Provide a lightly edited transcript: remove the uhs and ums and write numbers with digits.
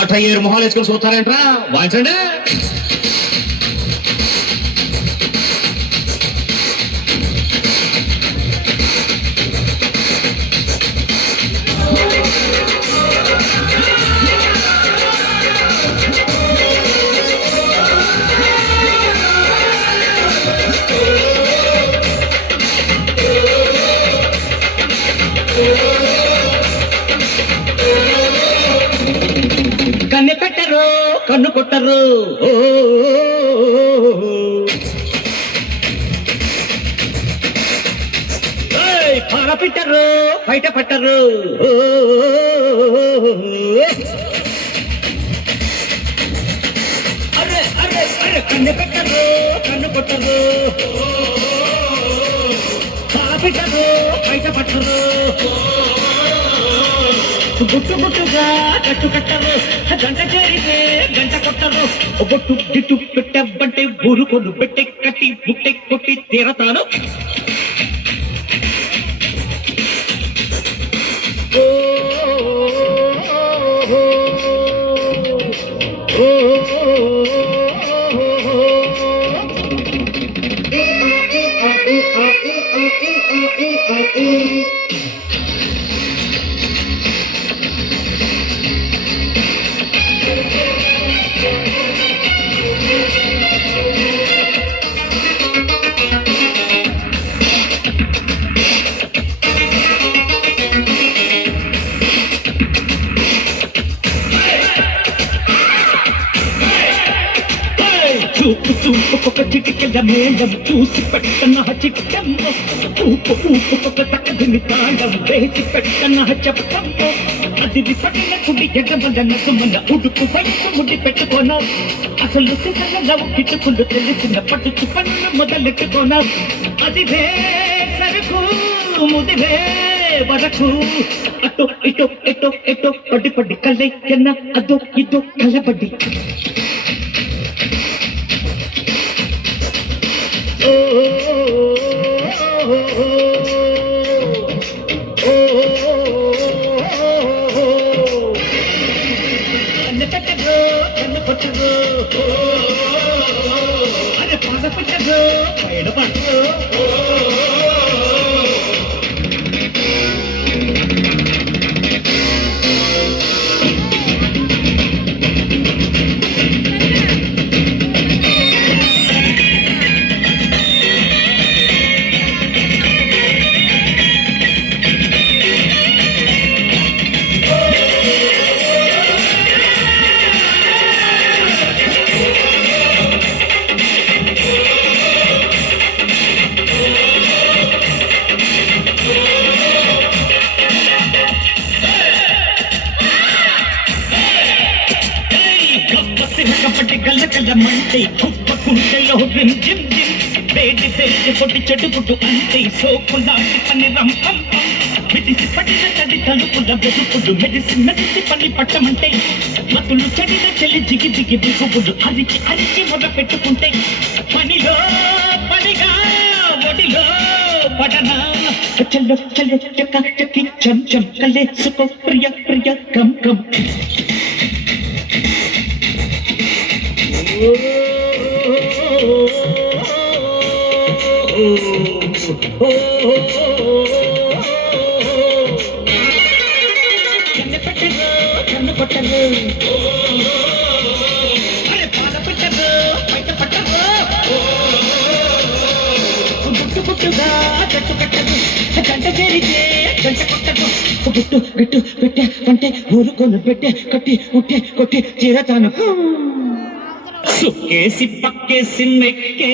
అటయ్యేరు మొహాలు వేసుకొని చూస్తారేంట్రా వాయించండి. కన్ను పెట్టరు కన్ను కొట్టరు పాల పెట్టరు బయట పట్టరు అరే అరే అరే కన్ను పెట్టరు కన్ను కొట్టరు పాల పెట్టరు బయట పట్టరు గుట్టు గుట్టుగా కట్టు కట్టరు గంట చేరితే గంట కొట్టరు బొట్టు గిట్టు పెట్టబంటే ఊరు కొడు పెట్టె కట్టి బుట్టె కొట్టి తీరతాను. చూపు చూపుకొక చిటికెల మేళం చూసి పెట్టన చిట్టమ్మ ఊపు ఊపుకొక తక్కదిని తాళం వేసి పెట్టన చెప్పమ్మ అది పడిన కుడి ఎగమల నసుమన ఉడుకు వైపు ముడి పెట్టుకోనా అసలు సిసల నవ్వు కిట్టుకుంటూ తెలిసిన పట్టుచు పన్ను మొదలెట్టుకోనా అది వే సరుకు ముదివే వరకు అటో ఇటో ఎటో ఎటో పడి పడి కలెక్కన అదో ఇదో కలబడి కన్ను పెట్టరు కన్ను కొట్టరు అరే పాద పెట్టరు బయట పట్టరు కబడ్డీ గల్ల కల్ల మంటే కుప్ప కుంటలో జిమ్ జిమ్ జిమ్ వేడి తెచ్చి పొట్టి చెడుగుడ్డు అంటే సోకులాంటి పని రంపం మెడిసి పడిన తడి తలుపుల బెదుకుడు మెడిసి మెడిసి పని పట్టమంటే మతులు చెడిన చెల్లి జిగి జిగి దిగుబుడు అరిచి అరిచి మొద పెట్టుకుంటే పనిలో పనిగా ఒడిలో పడనా చల్లో చల్లో చక్క చక్కి చం చం కలే సుకో ప్రియ ప్రియ కం కం కన్ను పెట్టరు కన్ను కొట్టరు అరే పాల పెట్టరు బయట పట్టరు గుట్టు గుట్టుగా కట్టు కట్టరు గంట చేరితే గంట కొట్టరు గుట్టు గట్టు పెట్టే అంటే ఊరుకొని పెట్టే కట్టి ఉట్టి కొట్టి తీరతాను సుక్కేసి పక్కేసి నెక్కే